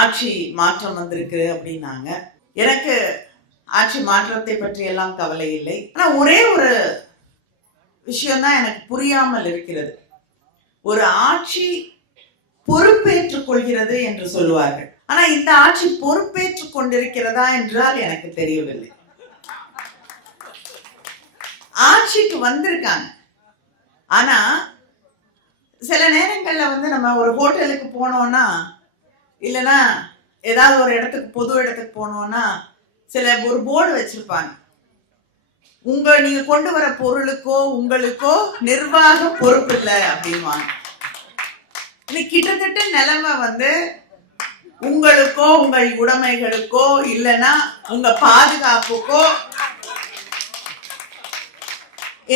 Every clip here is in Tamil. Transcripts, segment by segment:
ஆட்சி மாற்றம் வந்திருக்கு அப்படின்னாங்க. எனக்கு ஆட்சி மாற்றத்தை பற்றி எல்லாம் கவலை இல்லை. ஆனா ஒரே ஒரு விஷயம்தான் எனக்கு புரியாமல் இருக்கிறது. ஒரு ஆட்சி பொறுப்பேற்றுக் கொள்கிறது என்று சொல்லுவார்கள். ஆனா இந்த ஆட்சி பொறுப்பேற்றுக் கொண்டிருக்கிறதா என்றால் எனக்கு தெரியவில்லை. ஆட்சிக்கு வந்திருக்காங்க. ஆனா சில நேரங்கள்ல நம்ம ஒரு ஹோட்டலுக்கு போனோம்னா, இல்லைன்னா ஏதாவது ஒரு இடத்துக்கு பொது இடத்துக்கு போனோம்னா ஒரு போர்டு வச்சிருப்பாங்க. நீங்க கொண்டு வர பொருளுக்கோ உங்களுக்கோ நிர்வாக பொறுப்பு இல்லை அப்படின்வாங்க. கிட்டத்தட்ட நிலைமை உங்களுக்கோ உங்கள் உடைமைகளுக்கோ இல்லைன்னா உங்க பாதுகாப்புக்கோ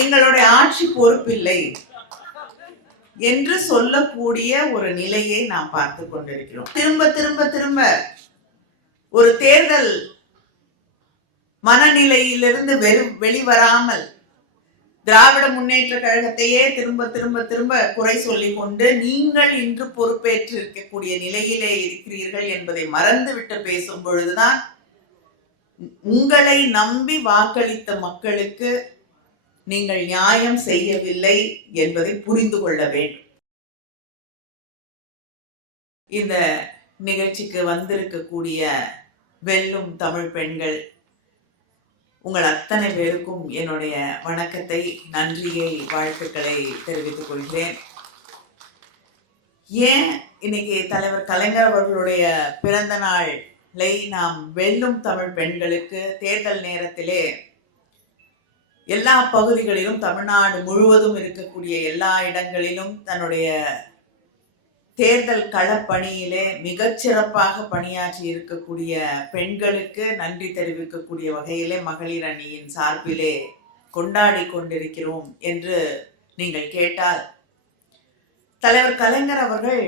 எங்களுடைய ஆட்சி பொறுப்பில்லை என்று சொல்லக்கூடிய ஒரு நிலையை நாம் பார்த்து கொண்டிருக்கிறோம். திரும்ப திரும்ப திரும்ப ஒரு தேர்தல் மனநிலையிலிருந்து வெளிவராமல் திராவிட முன்னேற்ற கழகத்தையே திரும்ப திரும்ப திரும்ப குறை சொல்லிக் கொண்டு நீங்கள் இன்று பொறுப்பேற்று இருக்கக்கூடிய நிலையிலே இருக்கிறீர்கள் என்பதை மறந்துவிட்டு பேசும் பொழுதுதான் உங்களை நம்பி வாக்களித்த மக்களுக்கு நீங்கள் நியாயம் செய்யவில்லை என்பதை புரிந்து கொள்ள வேண்டும். இந்த நிகழ்ச்சிக்கு வந்திருக்கக்கூடிய வெல்லும் தமிழ் பெண்கள் உங்கள் அத்தனை பேருக்கும் என்னுடைய வணக்கத்தை, நன்றியை, வாழ்த்துக்களை தெரிவித்துக் கொள்கிறேன். ஏன் இன்னைக்கு தலைவர் கலைஞர் அவர்களுடைய பிறந்த நாளை நாம் வெல்லும் தமிழ் பெண்களுக்கு தேர்தல் நேரத்திலே எல்லா பகுதிகளிலும் தமிழ்நாடு முழுவதும் இருக்கக்கூடிய எல்லா இடங்களிலும் தன்னுடைய தேர்தல் களப்பணியிலே மிகச்சிறப்பாக பணியாற்றி இருக்கக்கூடிய பெண்களுக்கு நன்றி தெரிவிக்கக்கூடிய வகையிலே மகளிர் அணியின் சார்பிலே கொண்டாடி கொண்டிருக்கிறோம் என்று நீங்கள் கேட்டால், தலைவர் கலைஞர் அவர்கள்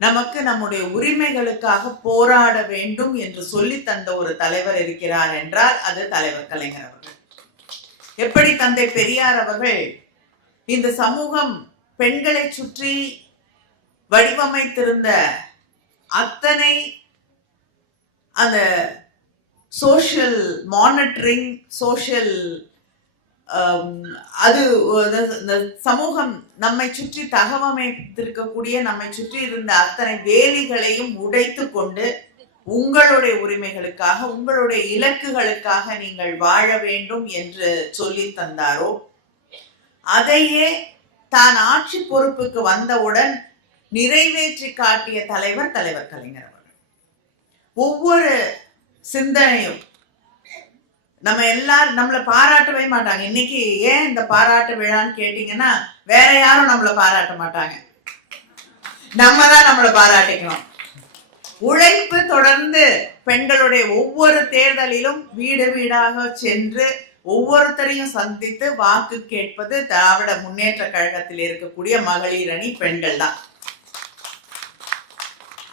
நமக்கு நம்முடைய உரிமைகளுக்காக போராட வேண்டும் என்று சொல்லி தந்த ஒரு தலைவர் இருக்கிறார் என்றால் அது தலைவர் கலைஞர் அவர்கள். எப்படி தந்தை பெரியார் அவர்கள் இந்த சமூகம் பெண்களை சுற்றி வடிவமைத்திருந்த அத்தனை அந்த சோஷியல் மானிட்டரிங், சோஷியல் அது சமூகம் நம்மை சுற்றி தகவமைத்திருக்கக்கூடிய நம்மை சுற்றி இருந்த அத்தனை வேலிகளையும் உடைத்து கொண்டு உங்களுடைய உரிமைகளுக்காக உங்களுடைய இலக்குகளுக்காக நீங்கள் வாழ வேண்டும் என்று சொல்லி தந்தாரோ, அதையே தான் ஆட்சி பொறுப்புக்கு வந்தவுடன் நிறைவேற்றி காட்டிய தலைவர் கலைஞர் அவர்கள். ஒவ்வொரு சிந்தனையும் எல்லாரும் நம்மளை பாராட்டவே மாட்டாங்க. இன்னைக்கு ஏன் இந்த பாராட்டு விழான்னு கேட்டீங்கன்னா, வேற யாரும் நம்மளை பாராட்ட மாட்டாங்க, நம்ம தான் நம்மளை பாராட்டிக்கணும். உழைப்பு தொடர்ந்து பெண்களுடைய ஒவ்வொரு தேர்தலிலும் வீடு வீடாக சென்று ஒவ்வொருத்தரையும் சந்தித்து வாக்கு கேட்பது திராவிட முன்னேற்ற கழகத்தில் இருக்கக்கூடிய மகளிர் அணி பெண்கள் தான்.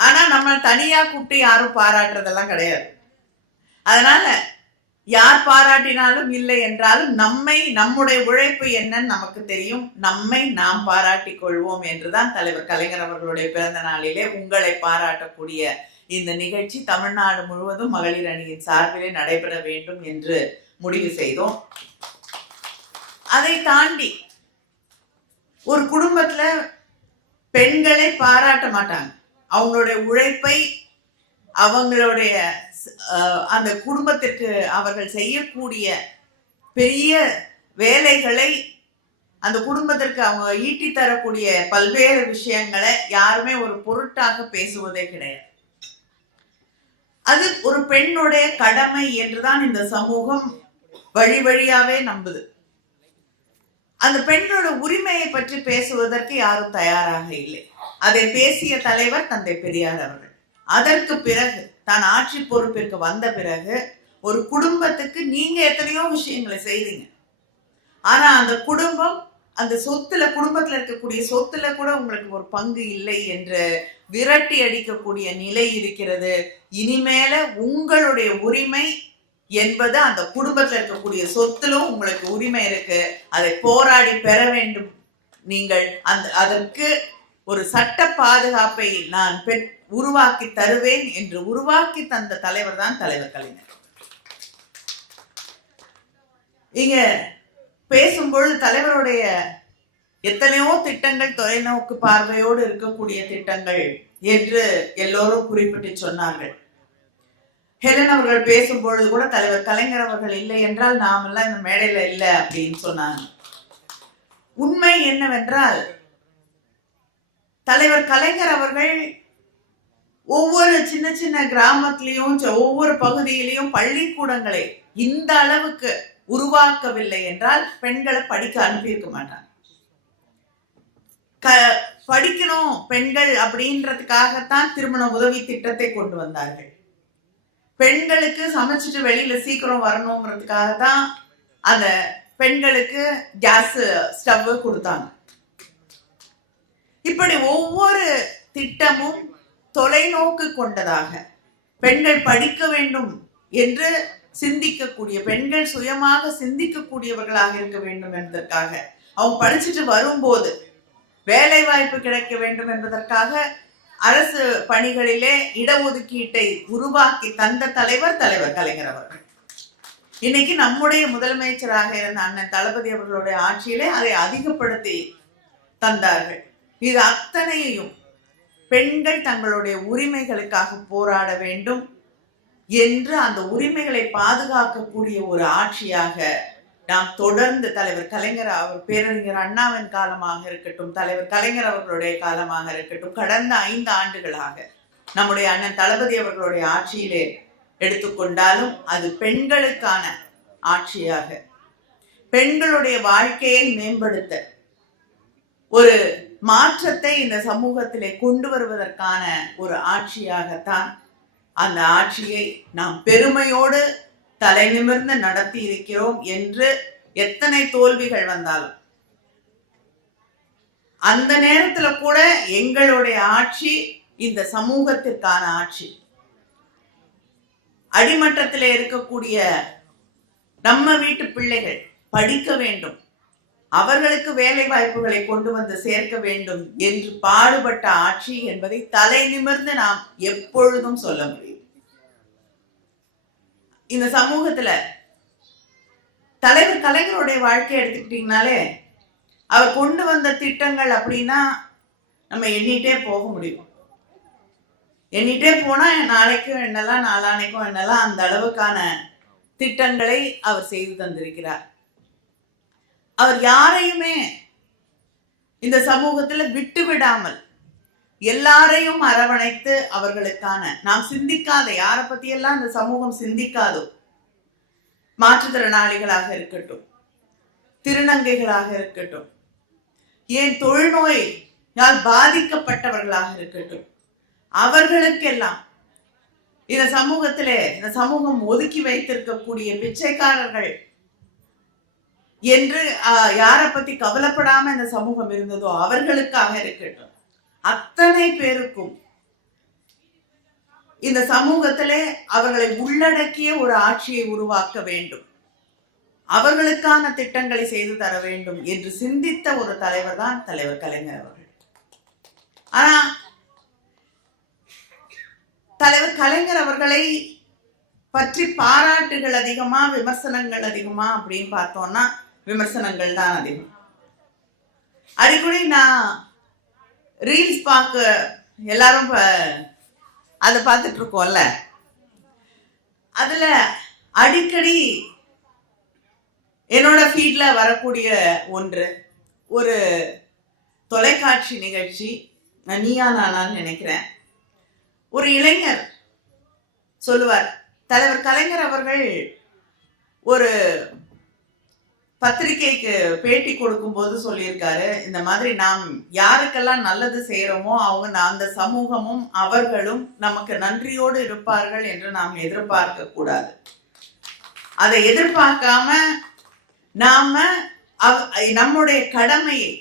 ஆனா நம்ம தனியா கூப்பிட்டு யாரும் பாராட்டுறதெல்லாம் கிடையாது. அதனால யார் பாராட்டினாலும் இல்லை என்றாலும் நம்முடைய உழைப்பு என்னன்னு நமக்கு தெரியும். நம்மை நாம் பாராட்டிக் கொள்வோம் என்றுதான் தலைவர் கலைஞர் அவர்களுடைய பிறந்த நாளிலே உங்களை பாராட்டக்கூடிய இந்த நிகழ்ச்சி தமிழ்நாடு முழுவதும் மகளிர் அணியின் சார்பிலே நடைபெற வேண்டும் என்று முடிவு செய்தோம். அதை தாண்டி ஒரு குடும்பத்துல பெண்களை பாராட்ட மாட்டாங்க. அவங்களுடைய உழைப்பை, அவங்களுடைய அந்த குடும்பத்திற்கு அவர்கள் செய்யக்கூடிய பெரிய வேலைகளை, அந்த குடும்பத்திற்கு அவங்க ஈட்டி தரக்கூடிய பல்வேறு விஷயங்களை யாருமே ஒரு பொருட்டாக பேசுவதே கிடையாது. அது ஒரு பெண்ணுடைய கடமை என்றுதான் இந்த சமூகம் வழி வழியாவே நம்புது. அந்த பெண்ணோட உரிமையை பற்றி பேசுவதற்கு யாரும் தயாராக இல்லை. அதை பேசிய தலைவர் தந்தை பெரியார் அவர்கள். அதற்கு பிறகு தான் ஆட்சி பொறுப்பிற்கு வந்த பிறகு ஒரு குடும்பத்துக்கு நீங்க எத்தனையோ விஷயங்களை செய்றீங்க. ஆனா அந்த குடும்பம், அந்த குடும்பத்துல இருக்கக்கூடிய சொத்துல கூட உங்களுக்கு ஒரு பங்கு இல்லை என்று விரட்டி அடிக்கக்கூடிய நிலை இருக்கிறது. இனிமேல உங்களுடைய உரிமை என்பது அந்த குடும்பத்துல இருக்கக்கூடிய சொத்திலும் உங்களுக்கு உரிமை இருக்கு. அதை போராடி பெற வேண்டும். நீங்கள் அதற்கு ஒரு சட்ட பாதுகாப்பை நான் உருவாக்கி தருவேன் என்று உருவாக்கி தந்த தலைவர் தான் தலைவர் கலைஞர். இங்க பேசும்பொழுது தலைவருடைய எத்தனையோ திட்டங்கள் தொலைநோக்கு பார்வையோடு இருக்கக்கூடிய திட்டங்கள் என்று எல்லோரும் குறிப்பிட்டு சொன்னார்கள். ஹெலன் அவர்கள் பேசும்பொழுது கூட தலைவர் கலைஞர் அவர்கள் இல்லை என்றால் நாம் எல்லாம் இந்த மேடையில இல்லை அப்படின்னு சொன்னாங்க. உண்மை என்னவென்றால் தலைவர் கலைஞர் அவர்கள் ஒவ்வொரு சின்ன சின்ன கிராமத்திலையும் ஒவ்வொரு பகுதியிலையும் பள்ளிக்கூடங்களை இந்த அளவுக்கு உருவாக்கவில்லை என்றால் பெண்களை படிக்க அனுப்பியிருக்க மாட்டாங்க. படிக்கணும் பெண்கள் அப்படின்றதுக்காகத்தான் திருமண உதவி திட்டத்தை கொண்டு வந்தார்கள். பெண்களுக்கு சமைச்சிட்டு வெளியில சீக்கிரம் வரணுங்கிறதுக்காக தான் அந்த பெண்களுக்கு கேஸ் ஸ்டவ் கொடுத்தாங்க. இப்படி ஒவ்வொரு திட்டமும் தொலைநோக்கு கொண்டதாக பெண்கள் படிக்க வேண்டும் என்று சிந்திக்கக்கூடிய, பெண்கள் சுயமாக சிந்திக்கக்கூடியவர்களாக இருக்க வேண்டும் என்பதற்காக, அவங்க படிச்சுட்டு வரும்போது வேலை வாய்ப்பு கிடைக்க வேண்டும் என்பதற்காக அரசு பணிகளிலே இடஒதுக்கீட்டை உருவாக்கி தந்த தலைவர் தலைவர் கலைஞர் அவர்கள். இன்னைக்கு நம்முடைய முதலமைச்சராக இருந்த அண்ணன் தளபதி அவர்களுடைய ஆட்சியிலே அதை அதிகப்படுத்தி தந்தார்கள். இது அத்தனையும் பெண்கள் தங்களுடைய உரிமைகளுக்காக போராட வேண்டும் என்று அந்த உரிமைகளை பாதுகாக்கக்கூடிய ஒரு ஆட்சியாக நாம் தொடர்ந்து தலைவர் கலைஞர் அவர் பேரறிஞர் அண்ணாவின் காலமாக இருக்கட்டும், தலைவர் கலைஞர் அவர்களுடைய காலமாக இருக்கட்டும், கடந்த 5 ஆண்டுகளாக நம்முடைய அண்ணன் தளபதி அவர்களுடைய ஆட்சியிலே எடுத்துக்கொண்டாலும் அது பெண்களுக்கான ஆட்சியாக, பெண்களுடைய வாழ்க்கையை மேம்படுத்த ஒரு மாற்றத்தை இந்த சமூகத்திலே கொண்டு வருவதற்கான ஒரு ஆட்சியாகத்தான் அந்த ஆட்சியை நாம் பெருமையோடு தலை நிமிர்ந்து நடத்தி இருக்கிறோம் என்று எத்தனை தோல்விகள் வந்தாலும் அந்த நேரத்துல கூட எங்களுடைய ஆட்சி இந்த சமூகத்திற்கான ஆட்சி. அடிமட்டத்தில் இருக்கக்கூடிய நம்ம வீட்டு பிள்ளைகள் படிக்க வேண்டும், அவர்களுக்கு வேலை வாய்ப்புகளை கொண்டு வந்து சேர்க்க வேண்டும் என்று பாடுபட்ட ஆட்சி என்பதை தலை நிமிர்ந்து நாம் எப்பொழுதும் சொல்ல முடியும். இந்த சமூகத்துல தலைவர் கலைஞருடைய வாழ்க்கை எடுத்துக்கிட்டீங்கனாலே அவர் கொண்டு வந்த திட்டங்கள் அப்படின்னா நம்ம எண்ணிட்டே போக முடியும். எண்ணிட்டே போனா நாளைக்கும் என்னெல்லாம் நாளானைக்கும் என்னெல்லாம் அந்த அளவுக்கான திட்டங்களை அவர் செய்து தந்திருக்கிறார். அவர் யாரையுமே இந்த சமூகத்துல விட்டு விடாமல் எல்லாரையும் அரவணைத்து அவர்களுக்கான, நாம் சிந்திக்காத, யாரை பத்தியெல்லாம் இந்த சமூகம் சிந்திக்காதோ, மாற்றுத்திறனாளிகளாக இருக்கட்டும், திருநங்கைகளாக இருக்கட்டும், ஏன் தொழுநோயால் பாதிக்கப்பட்டவர்களாக இருக்கட்டும், அவர்களுக்கெல்லாம் இந்த சமூகத்திலே இந்த சமூகம் ஒதுக்கி வைத்திருக்கக்கூடிய பிச்சைக்காரர்கள் என்று யாரை பத்தி கவலைப்படாம இந்த சமூகம் இருந்ததோ அவர்களுக்காக இருக்கட்டும், அத்தனை பேருக்கும் இந்த சமூகத்திலே அவர்களை உள்ளடக்கிய ஒரு ஆட்சியை உருவாக்க வேண்டும், அவர்களுக்கான திட்டங்களை செய்து தர வேண்டும் என்று சிந்தித்த ஒரு தலைவர் தான் தலைவர் கலைஞர் அவர்கள். ஆனா தலைவர் கலைஞர் அவர்களை பற்றி பாராட்டுகள் அதிகமா விமர்சனங்கள் அதிகமா அப்படின்னு பார்த்தோம்னா விமர்சனங்கள் தான் அதிகம். அடிக்கடி நான் ரீல்ஸ் பார்க்க எல்லாரும் அதை பார்த்துட்டு இருக்கோம்ல, அதுல அடிக்கடி என்னோட ஃபீட்ல வரக்கூடிய ஒன்று, ஒரு தொலைக்காட்சி நிகழ்ச்சி, நீயா நானான்னு நினைக்கிறேன், ஒரு இளைஞர் சொல்லுவார், தலைவர் கலைஞர் அவர்கள் ஒரு பத்திரிகைக்கு பேட்டி கொடுக்கும் போது சொல்லியிருக்காரு, இந்த மாதிரி நாம் யாருக்கெல்லாம் நல்லது செய்யறோமோ அவங்க அந்த சமூகமும் அவர்களும் நமக்கு நன்றியோடு இருப்பார்கள் என்று நாம் எதிர்பார்க்க கூடாது. அதை எதிர்பார்க்காம நாம நம்முடைய கடமையை,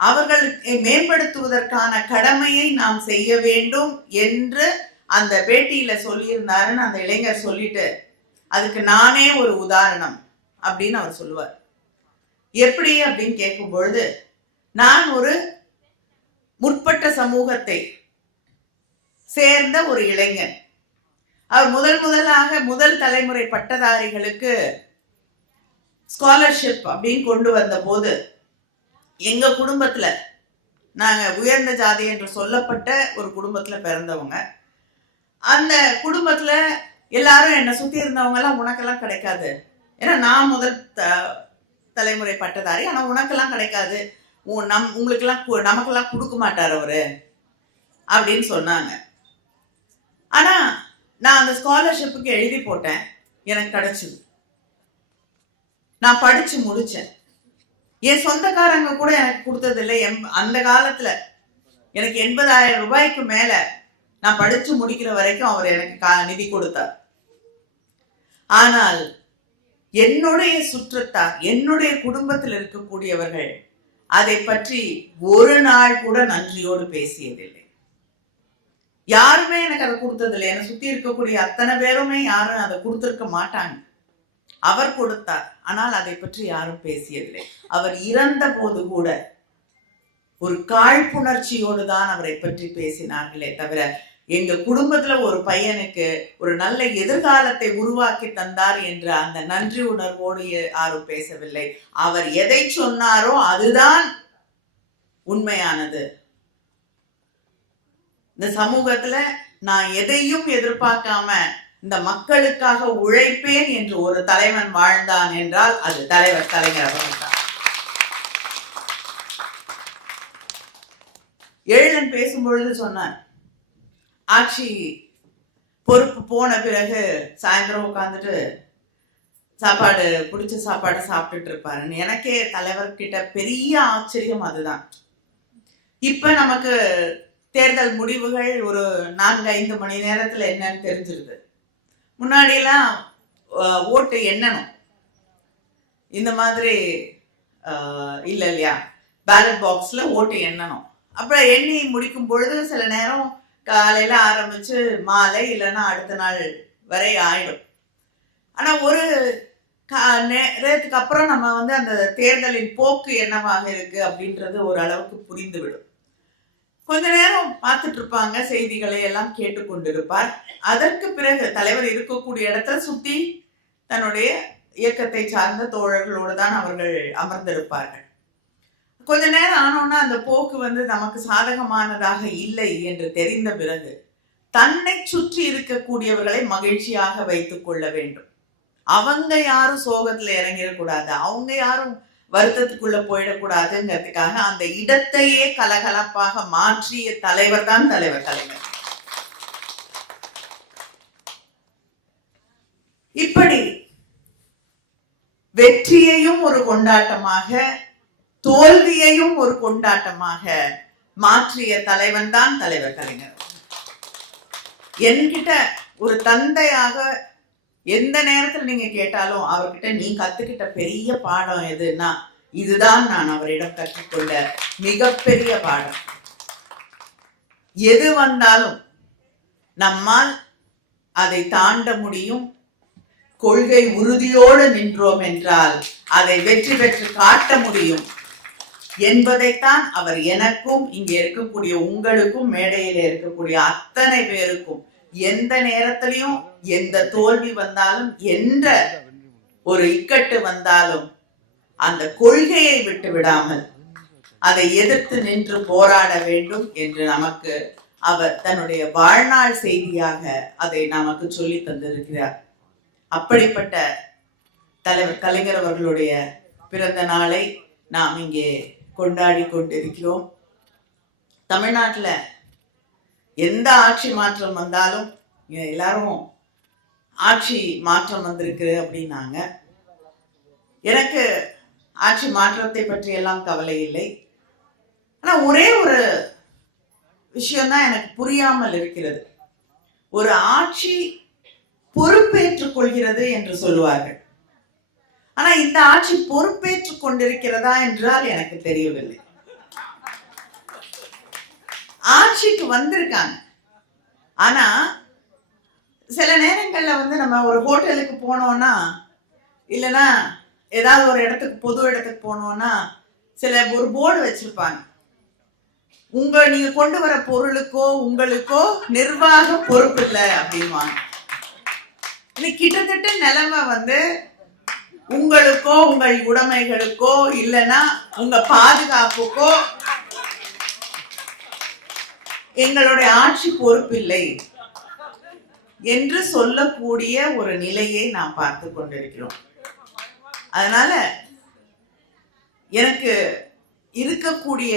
அவர்களுக்கு மேம்படுத்துவதற்கான கடமையை நாம் செய்ய வேண்டும் என்று அந்த பேட்டியில சொல்லியிருந்தாருன்னு அந்த இளைஞர் சொல்லிட்டு, அதுக்கு நானே ஒரு உதாரணம் அப்படின்னு அவர் சொல்லுவார். எப்படி அப்படின்னு கேட்கும் பொழுது, நான் ஒரு முற்பட்ட சமூகத்தை சேர்ந்த ஒரு இளைஞர். அவர் முதல் தலைமுறை பட்டதாரிகளுக்கு ஸ்காலர்ஷிப் அப்படின்னு கொண்டு வந்த போது எங்க குடும்பத்துல, நாங்க உயர்ந்த ஜாதி என்று சொல்லப்பட்ட ஒரு குடும்பத்துல பிறந்தவங்க, அந்த குடும்பத்துல எல்லாரும் என்னை சுத்தி இருந்தவங்க எல்லாம் உனக்கெல்லாம் கிடைக்காது, ஏன்னா நான் முதல் தலைமுறை பட்டதாரி, ஆனா உனக்கெல்லாம் கிடைக்காது, உங்களுக்கெல்லாம் நமக்கெல்லாம் கொடுக்க மாட்டார் அவரு அப்படின்னு சொன்னாங்க. ஆனா நான் அந்த ஸ்காலர்ஷிப்புக்கு எழுதி போட்டேன், எனக்கு கிடைச்சது. நான் படிச்சு முடிச்சேன். என் சொந்தக்காரங்க கூட எனக்கு கொடுத்தது இல்லை. அந்த காலத்துல எனக்கு 80,000 ரூபாய்க்கு மேல நான் படிச்சு முடிக்கிற வரைக்கும் அவர் எனக்கு நிதி கொடுத்தார். ஆனால் என்னுடைய சுற்றத்தார், என்னுடைய குடும்பத்தில் இருக்கக்கூடியவர்கள் அதை பற்றி ஒரு நாள் கூட நன்றியோடு பேசியதில்லை. யாருமே எனக்கு அதை கொடுத்ததில்லை. என்னை சுத்தி இருக்கக்கூடிய அத்தனை பேருமே யாரும் அதை கொடுத்திருக்க மாட்டாங்க. அவர் கொடுத்தார், ஆனால் அதை பற்றி யாரும் பேசியதில்லை. அவர் இறந்த போது கூட ஒரு காழ்ப்புணர்ச்சியோடு தான் அவரை பற்றி பேசினார்களே தவிர, எங்க குடும்பத்துல ஒரு பையனுக்கு ஒரு நல்ல எதிர்காலத்தை உருவாக்கி தந்தார் என்ற அந்த நன்றி உணர்வோடு யாரும் பேசவில்லை. அவர் எதை சொன்னாரோ அதுதான் உண்மையானது. இந்த சமூகத்துல நான் எதையும் எதிர்பார்க்காம இந்த மக்களுக்காக உழைப்பேன் என்று ஒரு தலைவன் வாழ்ந்தான் என்றால் அது தலைவர் கலைஞர் அவர்கள் தான். எழிலன் பேசும்பொழுது சொன்னார், ஆட்சி பொறுப்பு போன பிறகு சாயந்தரம் உட்காந்துட்டு சாப்பாடு, பிடிச்ச சாப்பாடு சாப்பிட்டுட்டு இருப்பாருன்னு. எனக்கே தலைவர்கிட்ட பெரிய ஆச்சரியம் அதுதான். இப்ப நமக்கு தேர்தல் முடிவுகள் ஒரு 4-5 மணி நேரத்துல என்னன்னு தெரிஞ்சிருது. முன்னாடியெல்லாம் ஓட்டு எண்ணணும், இந்த மாதிரி இல்ல இல்லையா, பேலட் பாக்ஸ்ல ஓட்டு எண்ணணும். அப்புறம் எண்ணி முடிக்கும் பொழுது சில நேரம் காலையில ஆரம்பிச்சு மாலை இல்லைன்னா அடுத்த நாள் வரை ஆயிடும். ஆனா ஒரு நேரத்துக்கு அப்புறம் நம்ம அந்த தேர்தலின் போக்கு என்னவாக இருக்கு அப்படின்றது ஒரு அளவுக்கு புரிந்து விடும். கொஞ்ச நேரம் பார்த்துட்டு இருப்பாங்க, செய்திகளை எல்லாம் கேட்டுக்கொண்டிருப்பார். அதற்கு பிறகு தலைவர் இருக்கக்கூடிய இடத்துல சுத்தி தன்னுடைய இயக்கத்தை சார்ந்த தோழர்களோடு தான் அவர்கள் அமர்ந்திருப்பார்கள். கொஞ்ச நேரம் ஆனோன்னா அந்த போக்கு நமக்கு சாதகமானதாக இல்லை என்று தெரிந்த பிறகு தன்னை சுற்றி இருக்கக்கூடியவர்களை மகிழ்ச்சியாக வைத்துக் கொள்ள வேண்டும். அவங்க யாரும் சோகத்துல இறங்கிடக்கூடாது, அவங்க யாரும் வருத்தத்துக்குள்ள போயிடக்கூடாதுங்கிறதுக்காக அந்த இடத்தையே கலகலப்பாக மாற்றிய தலைவர் தான் தலைவர் கலைஞர். இப்படி வெற்றியையும் ஒரு கொண்டாட்டமாக, தோல்வியையும் ஒரு கொண்டாட்டமாக மாற்றிய தலைவன் தான் தலைவர் கலைஞர். என்கிட்ட ஒரு தந்தையாக எந்த நேரத்தில் நீங்க கேட்டாலும் அவர்கிட்ட நீ கத்துக்கிட்ட பெரிய பாடம் எதுன்னா இதுதான் நான் அவரிடம் கற்றுக்கொள்ள மிகப்பெரிய பாடம். எது வந்தாலும் நம்மால் அதை தாண்ட முடியும், கொள்கை உறுதியோடு நின்றோம் என்றால் அதை வெற்றி பெற்று காட்ட முடியும் என்பதைத்தான் அவர் எனக்கும் இங்கே இருக்கக்கூடிய உங்களுக்கும் மேடையில இருக்கக்கூடிய அத்தனை பேருக்கும் எந்த நேரத்திலையும் எந்த தோல்வி வந்தாலும் என்ற ஒரு இக்கட்டு வந்தாலும் அந்த கொள்கையை விட்டு விடாமல் அதை எதிர்த்து நின்று போராட வேண்டும் என்று நமக்கு அவர் தன்னுடைய வாழ்நாள் செய்தியாக அதை நமக்கு சொல்லி தந்திருக்கிறார். அப்படிப்பட்ட தலைவர் கலைஞர் அவர்களுடைய பிறந்த நாளை நாம் இங்கே கொண்டாடி கொண்டிருக்கிறோம். தமிழ்நாட்டில் எந்த ஆட்சி மாற்றம் வந்தாலும் எல்லாரும் ஆட்சி மாற்றம் வந்திருக்கு அப்படின்னாங்க. எனக்கு ஆட்சி மாற்றத்தை பற்றி எல்லாம் கவலை இல்லை. ஆனா ஒரே ஒரு விஷயம்தான் எனக்கு புரியாமல் இருக்கிறது. ஒரு ஆட்சி பொறுப்பேற்றுக் கொள்கிறது என்று சொல்லுவார்கள், ஆனா இந்த ஆட்சி பொறுப்பேற்றுக் கொண்டிருக்கிறதா என்றால் எனக்கு தெரியவில்லை. ஆட்சிக்கு வந்திருக்காங்க, ஆனா சில நேரங்கள்ல நம்ம ஒரு ஹோட்டலுக்கு போனோம்னா இல்லைன்னா ஏதாவது ஒரு இடத்துக்கு பொது இடத்துக்கு போனோம்னா ஒரு போர்டு வச்சிருப்பாங்க, நீங்க கொண்டு வர பொருளுக்கோ உங்களுக்கோ நிர்வாக பொறுப்பு இல்லை அப்படின்வாங்க. கிட்டத்தட்ட நிலைமை உங்களுக்கோ உங்கள் உடைமைகளுக்கோ இல்லைன்னா உங்க பாதுகாப்புக்கோ எங்களுடைய ஆட்சி பொறுப்பில்லை என்று சொல்லக்கூடிய ஒரு நிலையை நாம் பார்த்து கொண்டிருக்கிறோம். அதனால எனக்கு இருக்கக்கூடிய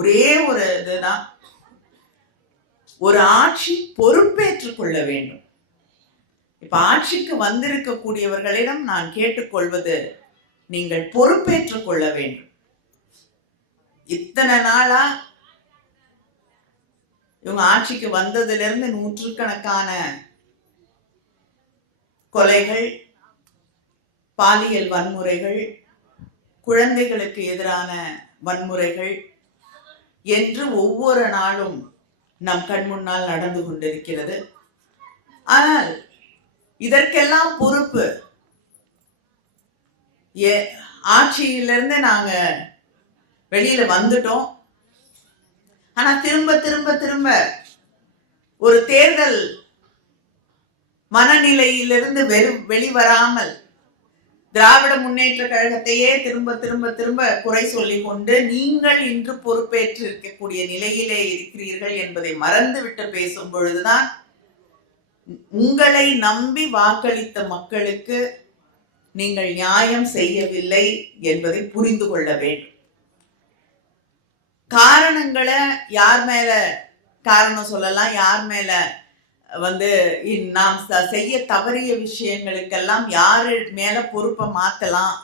ஒரே ஒரு இதுதான், ஒரு ஆட்சி பொறுப்பேற்றுக் கொள்ள வேண்டும். இப்ப ஆட்சிக்கு வந்திருக்கக்கூடியவர்களிடம் நான் கேட்டுக்கொள்வது, நீங்கள் பொறுப்பேற்றுக் கொள்ள வேண்டும். இத்தனை நாளா இவங்க ஆட்சிக்கு வந்ததுல இருந்து நூற்றுக்கணக்கான கொலைகள், பாலியல் வன்முறைகள், குழந்தைகளுக்கு எதிரான வன்முறைகள் என்று ஒவ்வொரு நாளும் நம் கண் முன்னால் நடந்து கொண்டிருக்கிறது. ஆனால் இதற்கெல்லாம் பொறுப்பு ஆட்சியிலிருந்து நாங்க வெளியில வந்துட்டோம். ஆனா திரும்ப திரும்ப திரும்ப ஒரு தேர்தல் மனநிலையிலிருந்து வெளிவராமல் திராவிட முன்னேற்ற கழகத்தையே திரும்ப திரும்ப திரும்ப குறை சொல்லி கொண்டு நீங்கள் இன்று பொறுப்பேற்று இருக்கக்கூடிய நிலையிலே இருக்கிறீர்கள் என்பதை மறந்துவிட்டு பேசும் பொழுதுதான் உங்களை நம்பி வாக்களித்த மக்களுக்கு நீங்கள் நியாயம் செய்யவில்லை என்பதை புரிந்து கொள்ள வேண்டும். காரணங்களை யார் மேல காரணம் சொல்லலாம், யார் மேல நாம் செய்ய தவறிய விஷயங்களுக்கெல்லாம் யாரு மேல பொறுப்பை மாத்தலாம்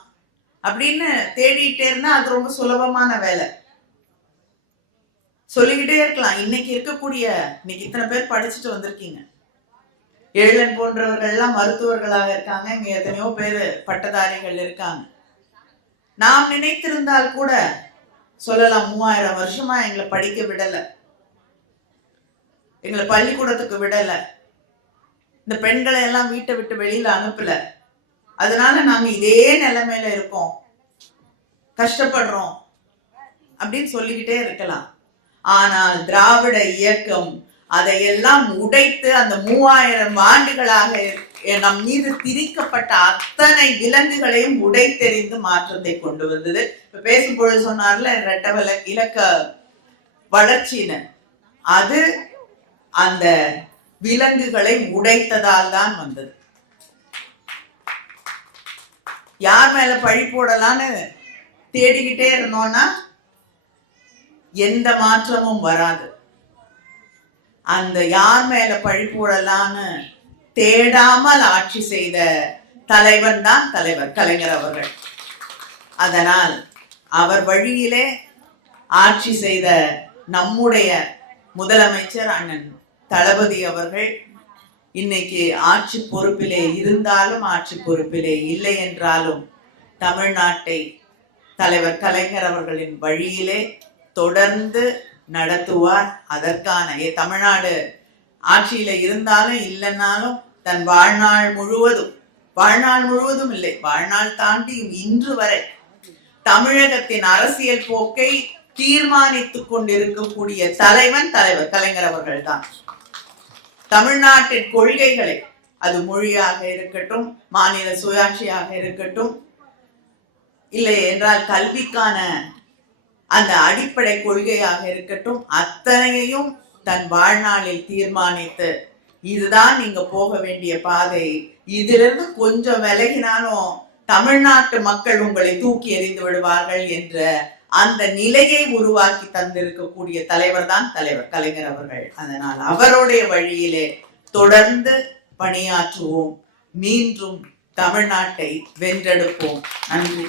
அப்படின்னு தேடிட்டே இருந்தா அது ரொம்ப சுலபமான வேலை. சொல்லிக்கிட்டே இருக்கலாம். இன்னைக்கு இத்தனை பேர் படிச்சுட்டு வந்திருக்கீங்க. எழிலன் போன்றவர்கள் எல்லாம் மருத்துவர்களாக இருக்காங்க. இங்க எத்தனையோ பேர் பட்டதாரிகள் இருக்காங்க. நாம் நினைத்திருந்தால் கூட சொல்லலாம், 3000 வருஷமா எங்களை படிக்க விடல, எங்களை பள்ளிக்கூடத்துக்கு விடல, இந்த பெண்களை எல்லாம் வீட்டை விட்டு வெளியில அனுப்பல, அதனால நாங்க இதே நிலைமையில இருக்கோம், கஷ்டப்படுறோம் அப்படின்னு சொல்லிக்கிட்டே இருக்கலாம். ஆனால் திராவிட இயக்கம் அதையெல்லாம் உடைத்து அந்த 3000 ஆண்டுகளாக நம் மீது திரிக்கப்பட்ட அத்தனை விலங்குகளையும் உடைத்தெறிந்து மாற்றத்தை கொண்டு வந்தது. இப்ப பேசும்பொழுது சொன்னார்ல இரட்டை இலக்க வளர்ச்சின்னு, அது அந்த விலங்குகளை உடைத்ததால் தான் வந்தது. யார் மேல பழி போடலான்னு தேடிக்கிட்டே இருந்தோம்னா எந்த மாற்றமும் வராது. அந்த யார் மேல பழி போடலான்னு தேடாமல் ஆட்சி செய்த தலைவன் தான் தலைவர் கலைஞர் அவர்கள். அதனால் அவர் வழியிலே ஆட்சி செய்த நம்முடைய முதலமைச்சர் அண்ணன் தளபதி அவர்கள் இன்னைக்கு ஆட்சி பொறுப்பிலே இருந்தாலும் ஆட்சி பொறுப்பிலே இல்லை என்றாலும் தமிழ்நாட்டை தலைவர் கலைஞர் அவர்களின் வழியிலே தொடர்ந்து நடத்துவார். அதற்கான தமிழ்நாடு ஆட்சியில இருந்தாலும் இல்லைன்னாலும் தன் வாழ்நாள் முழுவதும் இல்லை, வாழ்நாள் தாண்டி இன்று வரை தமிழகத்தின் அரசியல் போக்கை தீர்மானித்துக் கொண்டிருக்கக்கூடிய தலைவர் கலைஞர் அவர்கள் தான். தமிழ்நாட்டின் கொள்கைகளை, அது மொழியாக இருக்கட்டும், மாநில சுயாட்சியாக இருக்கட்டும், இல்லை என்றால் கல்விக்கான அந்த அடிப்படை கொள்கையாக இருக்கட்டும், அத்தனையையும் தன் வாழ்நாளில் தீர்மானித்து இதுதான் நீங்க போக வேண்டிய பாதை, இதிலிருந்து கொஞ்சம் விலகினாலும் தமிழ்நாட்டு மக்கள் உங்களை தூக்கி எறிந்து விடுவார்கள் என்ற அந்த நிலையை உருவாக்கி தந்திருக்கக்கூடிய தலைவர் தான் தலைவர் கலைஞர் அவர்கள். அதனால் அவருடைய வழியிலே தொடர்ந்து பணியாற்றுவோம், மீண்டும் தமிழ்நாட்டை வென்றெடுப்போம். நன்றி.